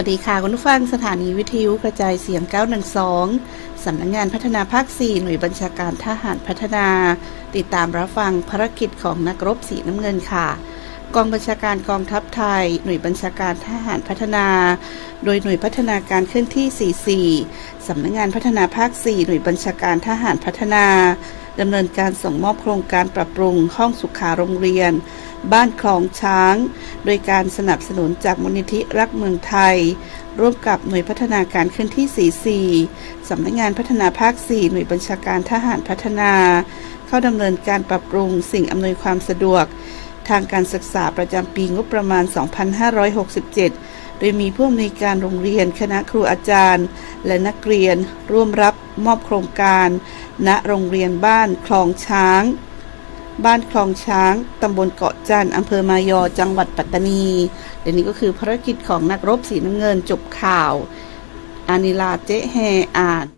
วัสดีค่ะ คุณผู้ฟังสถานีวิทยุกระจายเสียง 912 สำนักงงานพัฒนาภาค 4 หน่วยบัญชาการทหารพัฒนา ติดตามรับฟังภารกิจของนักรบสีน้ำเงินค่ะ กองบัญชาการกองทัพไทย หน่วยบัญชาการทหารพัฒนา โดยหน่วยพัฒนาการเคลื่อนที่ 44 สำนักงงานพัฒนาภาค 4 หน่วยบัญชาการทหารพัฒนา ดำเนินการส่งมอบโครงการปรับปรุงห้องสุขาโรงเรียน บ้านคลองช้าง โดยการสนับสนุนจากมูลนิธิรักเมืองไทย ร่วมกับหน่วยพัฒนาการเคลื่อนที่ 44 สำนักงานพัฒนาภาค 4 หน่วยบัญชาการทหารพัฒนา เข้าดำเนินการปรับปรุงสิ่งอำนวยความสะดวก ทางการศึกษาประจำปีงบประมาณ 2567 โดยมีผู้อำนวยการโรงเรียนคณะครูอาจารย์ และนักเรียนร่วมรับมอบโครงการ ณโรงเรียนบ้านคลองช้าง บ้านคลองช้าง ตำบลเกาะจันทร์อำเภอมายอ จังหวัดปัตตานีและนี่ก็คือภารกิจของนักรบสีน้ำเงินจบข่าวอานิลาเจ๊แฮอ่าน